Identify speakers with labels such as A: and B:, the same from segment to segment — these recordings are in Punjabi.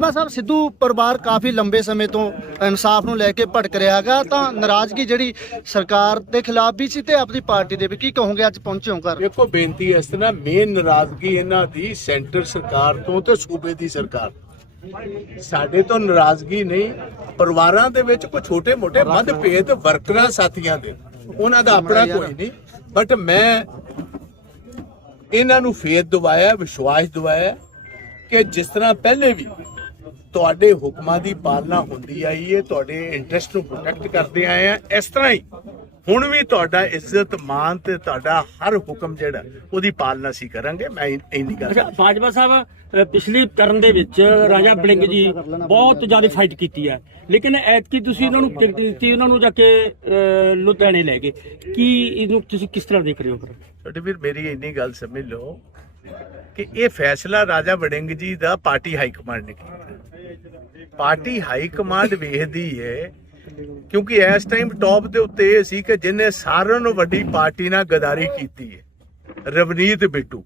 A: ਬਸ ਸਾਹਿਬ ਸਿੱਧੂ ਪਰਿਵਾਰ ਕਾਫੀ ਲੰਬੇ ਸਮੇਂ ਤੋਂ ਇਨਸਾਫ ਨੂੰ ਲੈ ਕੇ ਭਟਕ ਰਿਹਾ ਹੈਗਾ ਤਾਂ ਨਾਰਾਜ਼ਗੀ ਜਿਹੜੀ ਸਰਕਾਰ ਦੇ ਖਿਲਾਫ ਵੀ ਸੀ ਤੇ ਆਪਣੀ ਪਾਰਟੀ ਦੇ ਵੀ ਕੀ ਕਹੋਗੇ ਅੱਜ ਪਹੁੰਚੇ ਹੋ ਘਰ?
B: ਦੇਖੋ ਬੇਨਤੀ ਇਸ ਤਰ੍ਹਾਂ ਮੇਨ ਨਾਰਾਜ਼ਗੀ ਇਹਨਾਂ ਦੀ ਸੈਂਟਰ ਸਰਕਾਰ ਤੋਂ ਤੇ ਸੂਬੇ ਦੀ ਸਰਕਾਰ। ਸਾਡੇ ਤੋਂ ਨਾਰਾਜ਼ਗੀ ਨਹੀਂ ਪਰਿਵਾਰਾਂ ਦੇ ਵਿੱਚ ਕੋਈ ਛੋਟੇ ਮੋਟੇ ਮਤਭੇਦ ਵਰਕਰਾਂ ਸਾਥੀਆਂ ਦੇ। ਉਹਨਾਂ ਦਾ ਆਪਣਾ ਕੋਈ ਨਹੀਂ ਬਟ ਮੈਂ ਇਹਨਾਂ ਨੂੰ ਫੇਰ ਦਵਾਇਆ ਵਿਸ਼ਵਾਸ ਦਵਾਇਆ ਕਿ ਜਿਸ ਤਰ੍ਹਾਂ ਪਹਿਲੇ ਵੀ ਤੁਹਾਡੇ ਹੁਕਮਾਂ ਦੀ ਪਾਲਣਾ ਹੁੰਦੀ ਆਈ ਹੈ ਤੁਹਾਡੇ ਇੰਟਰਸਟ ਨੂੰ ਪ੍ਰੋਟੈਕਟ ਕਰਦੇ ਆਏ ਆ। ਇਸ ਤਰ੍ਹਾਂ ਹੀ ਹੁਣ ਵੀ ਤੁਹਾਡਾ ਇੱਜ਼ਤ ਮਾਨ ਤੇ ਤੁਹਾਡਾ ਹਰ ਹੁਕਮ ਜਿਹੜਾ ਉਹਦੀ ਪਾਲਣਾ ਸੀ ਕਰਾਂਗੇ। ਮੈਂ ਇਨ- ਗੱਲ
C: ਅੱਛਾ ਬਾਜਵਾ ਸਾਹਿਬ ਪਿਛਲੀ ਟਰਨ ਦੇ ਵਿੱਚ ਰਾਜਾ ਬਲਿੰਗ ਜੀ ਬਹੁਤ ਜ਼ਿਆਦਾ ਫਾਈਟ ਕੀਤੀ ਹੈ। ਲੇਕਿਨ ਐਤਕੀ ਤੁਸੀਂ ਉਹਨਾਂ ਨੂੰ ਟਿਕਟ ਦਿੱਤੀ ਉਹਨਾਂ ਨੂੰ ਜਾ ਕੇ ਲੁਧਿਆਣੇ ਲੈ ਗਏ। ਕੀ ਇਹਨੂੰ ਤੁਸੀਂ ਕਿਸ ਤਰ੍ਹਾਂ ਦੇਖ ਰਹੇ ਹੋ ਫਿਰ?
B: ਛੋਟੇ ਵੀਰ ਮੇਰੀ ਇੰਨੀ ਗੱਲ ਸਮਝ ਲਓ। ਕਿ ਇਹ ਫੈਸਲਾ ਰਾਜਾ ਵੜਿੰਗ ਜੀ ਦਾ ਪਾਰਟੀ ਹਾਈ ਕਮਾਂਡ ਨੇ ਕੀਤਾ। ਪਾਰਟੀ ਹਾਈ ਕਮਾਂਡ ਵੇਖਦੀ ਹੈ ਕਿਉਂਕਿ ਇਸ ਟਾਈਮ ਟੌਪ ਦੇ ਉੱਤੇ ਇਹ ਸੀ ਕਿ ਜਿਨੇ ਸਾਰਿਆਂ ਨੂੰ ਵੱਡੀ ਪਾਰਟੀ ਨਾਲ ਗਦਾਰੀ ਕੀਤੀ ਹੈ ਰਵਨੀਤ ਬਿੱਟੂ।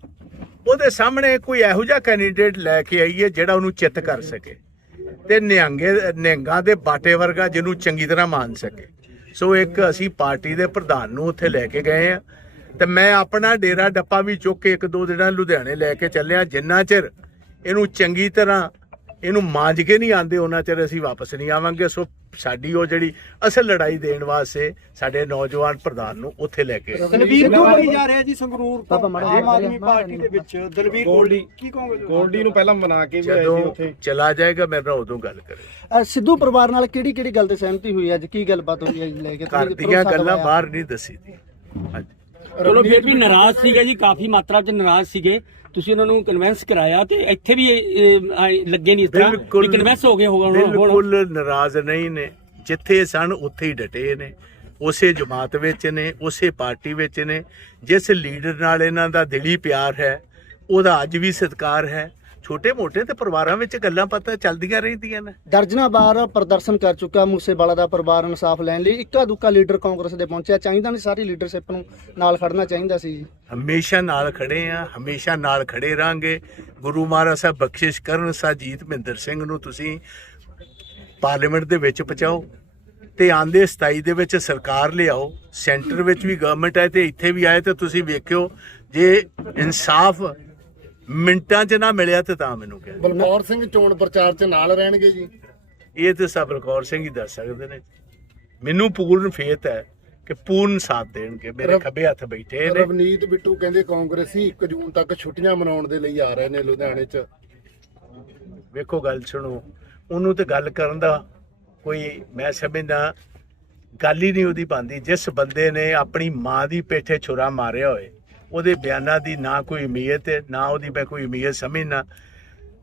B: ਉਹਦੇ ਸਾਹਮਣੇ ਕੋਈ ਇਹੋ ਜਿਹਾ ਕੈਂਡੀਡੇਟ ਲੈ ਕੇ ਆਈਏ ਜਿਹੜਾ ਉਹਨੂੰ ਚਿੱਤ ਕਰ ਸਕੇ ਤੇ ਨਿਹੰਗੇ, ਨਿਹੰਗਾਂ ਦੇ ਬਾਟੇ ਵਰਗਾ ਜਿਹਨੂੰ ਚੰਗੀ ਤਰ੍ਹਾਂ ਮੰਨ ਸਕੇ। ਸੋ ਇੱਕ ਅਸੀਂ ਪਾਰਟੀ ਦੇ ਪ੍ਰਧਾਨ ਨੂੰ ਉੱਥੇ ਲੈ ਕੇ ਗਏ ਆ। ਤੇ ਮੈਂ ਆਪਣਾ ਡੇਰਾ ਡੱਪਾ ਵੀ ਚੁੱਕ ਕੇ ਇੱਕ ਦੋ ਦਿਨਾਂ ਲੁਧਿਆਣੇ ਲੈ ਕੇ ਚੱਲਿਆ ਜਿੰਨਾ ਚਿਰ ਇਹਨੂੰ ਚੰਗੀ ਤਰ੍ਹਾਂ ਇਹਨੂੰ ਮਾਂਜ ਕੇ ਨਹੀਂ ਆਂਦੇ ਉਹਨਾਂ ਚਿਰ ਅਸੀਂ ਵਾਪਸ ਨਹੀਂ ਆਵਾਂਗੇ। ਸੋ ਸਾਡੀ ਉਹ ਜਿਹੜੀ ਅਸਲ ਲੜਾਈ ਦੇਣ ਵਾਸਤੇ ਸਾਡੇ ਨੌਜਵਾਨ ਪ੍ਰਧਾਨ ਨੂੰ ਉੱਥੇ ਲੈ ਕੇ
D: ਦਲਵੀਰ ਗੋਲਡੀ ਜਾ ਰਿਹਾ ਜੀ ਸੰਗਰੂਰ ਤੋਂ। ਆਮ ਆਦਮੀ ਪਾਰਟੀ ਦੇ ਵਿੱਚ। ਦਲਵੀਰ ਗੋਲਡੀ ਕੀ ਕਹੋਗੇ
E: ਗੋਲਡੀ ਨੂੰ ਪਹਿਲਾਂ ਮਨਾ ਕੇ ਵੀ ਆਏ ਸੀ ਉੱਥੇ।
B: ਚਲਾ ਜਾਏਗਾ ਮੇਰੇ ਨਾਲ ਉਦੋਂ ਗੱਲ ਕਰੇ
A: ਸਿੱਧੂ ਪਰਿਵਾਰ ਨਾਲ ਕਿਹੜੀ ਕਿਹੜੀ ਗੱਲ ਤੇ ਸਹਿਮਤੀ ਹੋਈ? ਅੱਜ ਕੀ ਗੱਲਬਾਤ ਹੋਈ ਹੈ ਲੈ ਕੇ?
B: ਘਰ ਦੀਆਂ ਗੱਲਾਂ? ਬਾਹਰ ਨਹੀਂ ਦੱਸੀ ਦੀ ਹਾਂਜੀ।
C: ਚਲੋ ਫਿਰ ਵੀ ਨਾਰਾਜ਼ ਸੀਗੇ ਜੀ ਕਾਫੀ ਮਾਤਰਾ 'ਚ ਨਾਰਾਜ਼ ਸੀਗੇ। ਤੁਸੀਂ ਉਹਨਾਂ ਨੂੰ ਕਨਵਿੰਸ ਕਰਾਇਆ ਤੇ ਇੱਥੇ ਵੀ ਲੱਗੇ ਨਹੀਂ ਇਸ ਤਰ੍ਹਾਂ ਵੀ ਕਨਵਿੰਸ ਹੋ ਗਏ ਹੋਗਾ ਹੁਣ।
B: ਬਿਲਕੁਲ ਨਾਰਾਜ਼ ਨਹੀਂ ਨੇ। ਜਿੱਥੇ ਸਨ ਉੱਥੇ ਹੀ ਡਟੇ ਨੇ। ਉਸੇ ਜਮਾਤ ਵਿੱਚ ਨੇ ਉਸੇ ਪਾਰਟੀ ਵਿੱਚ ਨੇ। ਜਿਸ ਲੀਡਰ ਨਾਲ ਇਹਨਾਂ ਦਾ ਦਿਲੀ ਪਿਆਰ ਹੈ ਉਹਦਾ ਅੱਜ ਵੀ ਸਤਿਕਾਰ ਹੈ। ਛੋਟੇ ਮੋਟੇ ਤੇ ਪਰਿਵਾਰਾਂ ਵਿੱਚ ਗੱਲਾਂ ਪਤਾ ਚੱਲਦੀਆਂ ਰਹਿੰਦੀਆਂ ਨੇ।
A: ਦਰਜਨਾ ਵਾਰ ਪ੍ਰਦਰਸ਼ਨ ਕਰ ਚੁੱਕਾ ਮੂਸੇਵਾਲਾ ਦਾ ਪਰਿਵਾਰ ਇਨਸਾਫ ਲੈਣ ਲਈ ਇੱਕਾ ਦੁੱਕਾ ਲੀਡਰ ਕਾਂਗਰਸ ਦੇ ਪਹੁੰਚਿਆ। ਚਾਹੀਦਾ ਨਹੀਂ ਸਾਰੀ ਲੀਡਰਸ਼ਿਪ ਨੂੰ ਨਾਲ ਖੜਨਾ ਚਾਹੀਦਾ ਸੀ ਜੀ।
B: ਹਮੇਸ਼ਾ ਨਾਲ ਖੜੇ ਆ ਹਮੇਸ਼ਾ ਨਾਲ ਖੜੇ ਰਾਂਗੇ ਗੁਰੂ ਮਹਾਰਾਜ ਸਾਹਿਬ ਬਖਸ਼ਿਸ਼ ਕਰਨ ਸਾਜੀਤ ਮਹਿੰਦਰ ਸਿੰਘ ਨੂੰ ਤੁਸੀਂ ਪਾਰਲੀਮੈਂਟ ਦੇ ਵਿੱਚ ਪਹੁੰਚਾਓ ਤੇ ਆਂਦੇ 27 ਦੇ ਵਿੱਚ ਸਰਕਾਰ ਲਿਆਓ। ਸੈਂਟਰ ਵਿੱਚ ਵੀ ਗਵਰਨਮੈਂਟ ਹੈ ਤੇ ਇੱਥੇ ਵੀ ਆਏ ਤੇ ਤੁਸੀਂ ਵੇਖਿਓ ਜੇ ਇਨਸਾਫ ਮਿੰਟਾਂ 'ਚ ਨਾ ਮਿਲਿਆ ਤੇ ਤਾਂ ਮੈਨੂੰ ਕਹਿ
E: ਬਲਕੌਰ ਸਿੰਘ ਚੋਣ ਪ੍ਰਚਾਰ 'ਚ ਨਾਲ ਰਹਿਣਗੇ ਜੀ।
B: ਇਹ ਤੇ ਸਭ ਰਕੌਰ ਸਿੰਘ ਹੀ ਦੱਸ ਸਕਦੇ ਨੇ। ਮੈਨੂੰ ਪੂਰਨ ਫੇਥ ਹੈ ਕਿ ਪੂਰਨ ਸਾਥ ਦੇਣਗੇ। ਮੇਰੇ
E: ਰਵ-
B: ਖੱਬੇ ਹੱਥ ਬੈਠੇ ਨੇ।
E: ਰਵਨੀਤ ਬਿੱਟੂ ਕਹਿੰਦੇ ਕਾਂਗਰਸੀ 1 ਜੂਨ ਤੱਕ ਛੁੱਟੀਆਂ ਮਨਾਉਣ ਦੇ ਲਈ ਆ ਰਹੇ ਨੇ ਲੁਧਿਆਣੇ 'ਚ।
B: ਵੇਖੋ ਗੱਲ ਸੁਣੋ। ਉਹਨੂੰ ਤੇ ਗੱਲ ਕਰਨ ਦਾ ਕੋਈ ਮੈਂ ਸਮਝਦਾ ਗੱਲ ਹੀ ਨਹੀਂ ਉਹਦੀ ਬੰਦੀ ਜਿਸ ਬੰਦੇ ਨੇ ਆਪਣੀ ਮਾਂ ਦੀ ਪੇਠੇ ਛੁਰਾ ਮਾਰਿਆ ਹੋਏ ਉਹਦੇ ਬਿਆਨਾਂ ਦੀ ਨਾ ਕੋਈ ਉਮੀਦ ਹੈ ਨਾ ਉਹਦੀ ਮੈਂ ਕੋਈ ਉਮੀਦ ਸਮਝਣਾ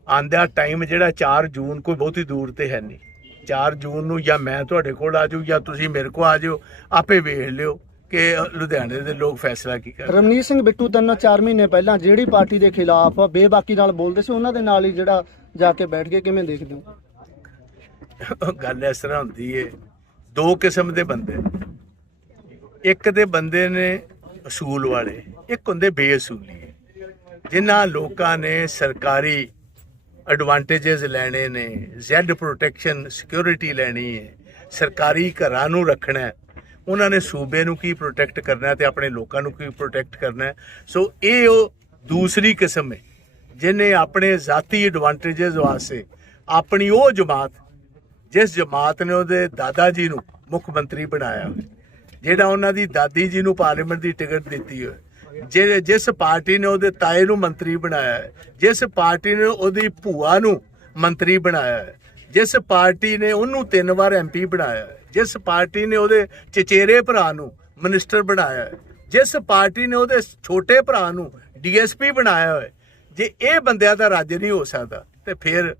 B: ਆਂਦਾ ਟਾਈਮ ਜਿਹੜਾ 4 ਜੂਨ ਕੋਈ ਬਹੁਤੀ ਦੂਰ ਤੇ ਹੈ ਨਹੀਂ। 4 ਜੂਨ ਨੂੰ ਜਾਂ ਮੈਂ ਤੁਹਾਡੇ ਕੋਲ ਆ ਜਾਊ ਜਾਂ ਤੁਸੀਂ ਮੇਰੇ ਕੋਲ ਆ ਜਾਓ ਆਪੇ ਵੇਖ ਲਿਓ ਕਿ ਲੁਧਿਆਣੇ ਦੇ ਲੋਕ ਫੈਸਲਾ ਕੀ ਕਰ
A: ਰਮਨੀਤ ਸਿੰਘ ਬਿੱਟੂ ਤਿੰਨ ਚਾਰ ਮਹੀਨੇ ਪਹਿਲਾਂ ਜਿਹੜੀ ਪਾਰਟੀ ਦੇ ਖਿਲਾਫ ਬੇਬਾਕੀ ਨਾਲ ਬੋਲਦੇ ਸੀ ਉਹਨਾਂ ਦੇ ਨਾਲ ਹੀ ਜਿਹੜਾ ਜਾ ਕੇ ਬੈਠ ਕੇ ਕਿਵੇਂ ਦੇਖਦੇ ਹੋ?
B: ਗੱਲ ਇਸ ਤਰ੍ਹਾਂ ਹੁੰਦੀ ਏ ਦੋ ਕਿਸਮ ਦੇ ਬੰਦੇ ਇੱਕ ਦੇ ਬੰਦੇ ਨੇ ਅਸੂਲ ਵਾਲੇ ਇੱਕ ਹੁੰਦੇ ਬੇਅਸੂਲੀ। ਜਿਨ੍ਹਾਂ ਲੋਕਾਂ ਨੇ ਸਰਕਾਰੀ ਐਡਵਾਂਟੇजेस ਲੈਣੇ ਨੇ ਜ਼ੈਡ ਪ੍ਰੋਟੈਕਸ਼ਨ ਸਿਕਿਉਰਿਟੀ ਲੈਣੀ ਹੈ, ਸਰਕਾਰੀ ਘਰਾਂ ਨੂੰ ਰੱਖਣਾ ਉਹਨਾਂ ਨੇ ਸੂਬੇ ਨੂੰ ਕੀ ਪ੍ਰੋਟੈਕਟ ਕਰਨਾ ਤੇ ਆਪਣੇ ਲੋਕਾਂ ਨੂੰ ਕੀ ਪ੍ਰੋਟੈਕਟ ਕਰਨਾ ਸੋ ਇਹ ਉਹ ਦੂਸਰੀ ਕਿਸਮ ਹੈ ਜਿਨੇ ਆਪਣੇ ਜ਼ਾਤੀ ਐਡਵਾਂਟੇजेस ਵਾਸਤੇ ਆਪਣੀ ਉਹ ਜਮਾਤ, ਜਿਸ ਜਮਾਤ ਨੇ ਉਹਦੇ ਦਾਦਾ ਜੀ ਨੂੰ ਮੁੱਖ ਮੰਤਰੀ ਬਣਾਇਆ ਜਿਹੜਾ ਉਹਨਾਂ ਦੀ ਦਾਦੀ ਜੀ ਨੂੰ ਪਾਰਲੀਮੈਂਟ ਦੀ ਟਿਕਟ ਦਿੱਤੀ ਹੋਏ ਜਿਸ ਪਾਰਟੀ ਨੇ ਉਹਦੇ ਤਾਏ ਨੂੰ ਮੰਤਰੀ ਬਣਾਇਆ ਹੈ ਜਿਸ ਪਾਰਟੀ ਨੇ ਉਹਦੀ ਭੂਆ ਨੂੰ ਮੰਤਰੀ ਬਣਾਇਆ ਹੈ ਜਿਸ ਪਾਰਟੀ ਨੇ ਉਹਨੂੰ ਤਿੰਨ ਵਾਰ ਐਮਪੀ ਬਣਾਇਆ ਹੈ ਜਿਸ ਪਾਰਟੀ ਨੇ ਉਹਦੇ ਚਚੇਰੇ ਭਰਾ ਨੂੰ ਮਿਨਿਸਟਰ ਬਣਾਇਆ ਹੈ ਜਿਸ ਪਾਰਟੀ ਨੇ ਉਹਦੇ ਛੋਟੇ ਭਰਾ ਨੂੰ ਡੀਐਸਪੀ ਬਣਾਇਆ ਹੋਇਆ ਹੈ, ਜੇ ਇਹ ਬੰਦਿਆਂ ਦਾ ਰਾਜ ਨਹੀਂ ਹੋ ਸਕਦਾ ਤੇ ਫਿਰ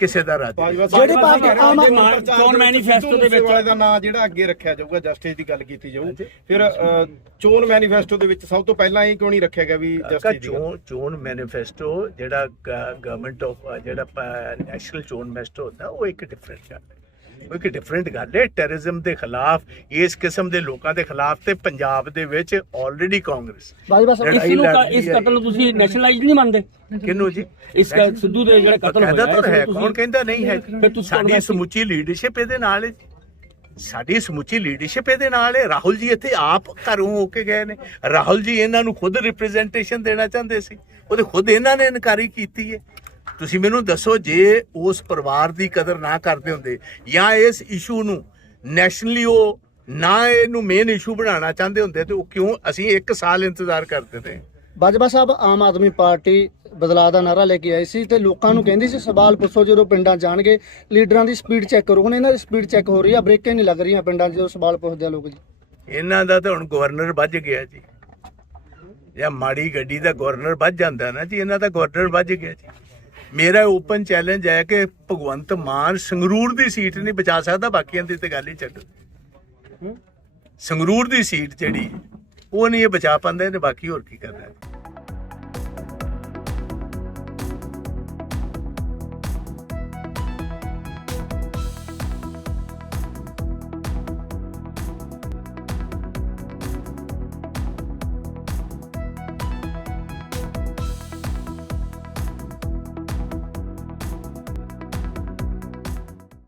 B: ਕਿਸੇ ਦਾ ਰਾਜ।
A: ਜਿਹੜੀ ਪਾਰਟੀ ਆਮ
C: ਚੋਣ ਮੈਨੀਫੈਸਟੋ ਦੇ ਵਿੱਚ
E: ਵਾਲੇ ਦਾ ਨਾਂ ਜਿਹੜਾ ਅੱਗੇ ਰੱਖਿਆ ਜਾਊਗਾ ਜਸਟਿਸ ਦੀ ਗੱਲ ਕੀਤੀ ਜਾਊ ਫਿਰ ਚੋਣ ਮੈਨੀਫੈਸਟੋ ਦੇ ਵਿੱਚ ਸਭ ਤੋਂ ਪਹਿਲਾਂ ਇਹ ਕਿਉਂ ਨਹੀਂ ਰੱਖਿਆ ਗਿਆ ਵੀ ਜਸਟਿਸ ਦੀ?
B: ਚੋਣ ਚੋਣ ਮੈਨੀਫੈਸਟੋ ਜਿਹੜਾ ਗਵਰਨਮੈਂਟ ਆਫ ਜਿਹੜਾ ਨੈਸ਼ਨਲ ਚੋਣ ਮੈਨੀਫੈਸਟੋ ਹੁੰਦਾ ਉਹ ਇੱਕ ਡਿਫਰੈਂਟ ਗੱਲ ਹੈ ਉਹ ਇੱਕ ਡਿਫਰੈਂਟ ਗੱਲ ਹੈ। ਟੈਰਰਿਜ਼ਮ ਦੇ ਖਿਲਾਫ ਇਸ ਕਿਸਮ ਦੇ ਲੋਕਾਂ ਦੇ ਖਿਲਾਫ ਤੇ ਪੰਜਾਬ ਦੇ ਵਿੱਚ ਆਲਰੇਡੀ ਕਾਂਗਰਸ।
A: ਬਾਜਵਾ ਸਾਹਿਬ
C: ਇਸ
B: ਲੜਾਈ
C: ਨੂੰ
B: ਲੜ
C: ਕ-
B: ਰਹੀ
C: ਇਸ
B: ਹੈ।
C: ਕਤਲ ਨੂੰ ਤੁਸੀਂ ਨੈਸ਼ਨਲਾਈਜ਼ ਨਹੀਂ ਮੰਨਦੇ?
B: ਕਿਹਨੂੰ ਜੀ?
C: ਇਸ ਕ- ਸਿੱਧੂ ਦੇ ਜਿਹੜਾ ਕਤਲ ਹੋਇਆ
B: ਕਹਿੰਦਾ ਤਾਂ
C: ਇਸ
B: ਹੈ।
C: ਨੂੰ
B: ਕੌਣ
C: ਤੁਸੀਂ-
B: ਕਹਿੰਦਾ ਨਹੀਂ ਹੈ?
C: ਫਿਰ ਤੁਸੀਂ
B: ਸਾਡੀ ਸਮੁੱਚੀ ਲੀਡਰਸ਼ਿਪ ਇਹਦੇ ਨਾਲ ਹੈ। ਸਾਡੀ ਸਮੁੱਚੀ ਲੀਡਰਸ਼ਿਪ ਇਹਦੇ ਨਾਲ ਹੈ। ਰਾਹੁਲ ਜੀ ਇੱਥੇ ਆਪ ਘਰੋਂ ਹੋ ਕੇ ਗਏ ਨੇ। ਰਾਹੁਲ ਜੀ ਇਹਨਾਂ ਨੂੰ ਖੁਦ ਰਿਪਰੈਜ਼ੈਂਟੇਸ਼ਨ ਦੇਣਾ ਚਾਹੁੰਦੇ ਸੀ। ਉਹਦੇ ਖੁਦ ਇਹਨਾਂ ਨੇ ਇਨਕਾਰੀ ਕੀਤੀ ਹੈ। ਤੁਸੀਂ ਮੈਨੂੰ ਦੱਸੋ ਜੇ ਉਸ ਪਰਿਵਾਰ ਦੀ ਕਦਰ ਨਾ ਕਰਦੇ ਹੁੰਦੇ ਜਾਂ ਇਸ ਇਸ਼ੂ ਨੂੰ ਨੈਸ਼ਨਲੀ ਉਹ ਨਾ ਇਹਨੂੰ ਮੇਨ ਇਸ਼ੂ ਬਣਾਉਣਾ ਚਾਹੁੰਦੇ ਹੁੰਦੇ ਤੇ ਉਹ ਕਿਉਂ ਅਸੀਂ 1 ਸਾਲ ਇੰਤਜ਼ਾਰ ਕਰਦੇ ਤੇ
A: ਬਾਜਵਾ ਸਾਹਿਬ ਆਮ ਆਦਮੀ ਪਾਰਟੀ ਬਦਲਾਅ ਦਾ ਨਾਰਾ ਲੈ ਕੇ ਆਈ ਸੀ ਤੇ ਲੋਕਾਂ ਨੂੰ ਕਹਿੰਦੀ ਸੀ ਸਵਾਲ ਪੁੱਛੋ ਜਦੋਂ ਪਿੰਡਾਂ ਜਾਣਗੇ ਲੀਡਰਾਂ ਦੀ ਸਪੀਡ ਚੈੱਕ ਕਰੋ। ਹੁਣ ਇਹਨਾਂ ਦੀ ਸਪੀਡ ਚੈੱਕ ਹੋ ਰਹੀ ਆ ਬ੍ਰੇਕਾਂ ਨਹੀਂ ਲੱਗ ਰਹੀਆਂ ਪਿੰਡਾਂ 'ਚ ਜਦੋਂ ਸਵਾਲ ਪੁੱਛਦੇ ਆ ਲੋਕ ਜੀ।
B: ਇਹਨਾਂ ਦਾ ਤਾਂ ਹੁਣ ਗਵਰਨਰ ਵੱਜ ਗਿਆ ਜੀ। ਜਾਂ ਮਾੜੀ ਗੱਡੀ ਦਾ ਗਵਰਨਰ ਵੱਜ ਜਾਂਦਾ ਨਾ ਜੀ ਇਹਨਾਂ ਦਾ ਗਵਰਨਰ ਵੱਜ ਗਿਆ ਜੀ। ਮੇਰਾ ਓਪਨ ਚੈਲੰਜ ਹੈ ਕਿ ਭਗਵੰਤ ਮਾਨ ਸੰਗਰੂਰ ਦੀ ਸੀਟ ਨਹੀਂ ਬਚਾ ਸਕਦਾ ਬਾਕੀਆਂ ਦੀ ਤੇ ਗੱਲ ਹੀ ਛੱਡੋ। ਸੰਗਰੂਰ ਦੀ ਸੀਟ ਜਿਹੜੀ ਉਹ ਨਹੀਂ ਇਹ ਬਚਾ ਪਾਉਂਦੇ ਨੇ ਬਾਕੀ ਹੋਰ ਕੀ ਕਰਨਾ ਹੈ?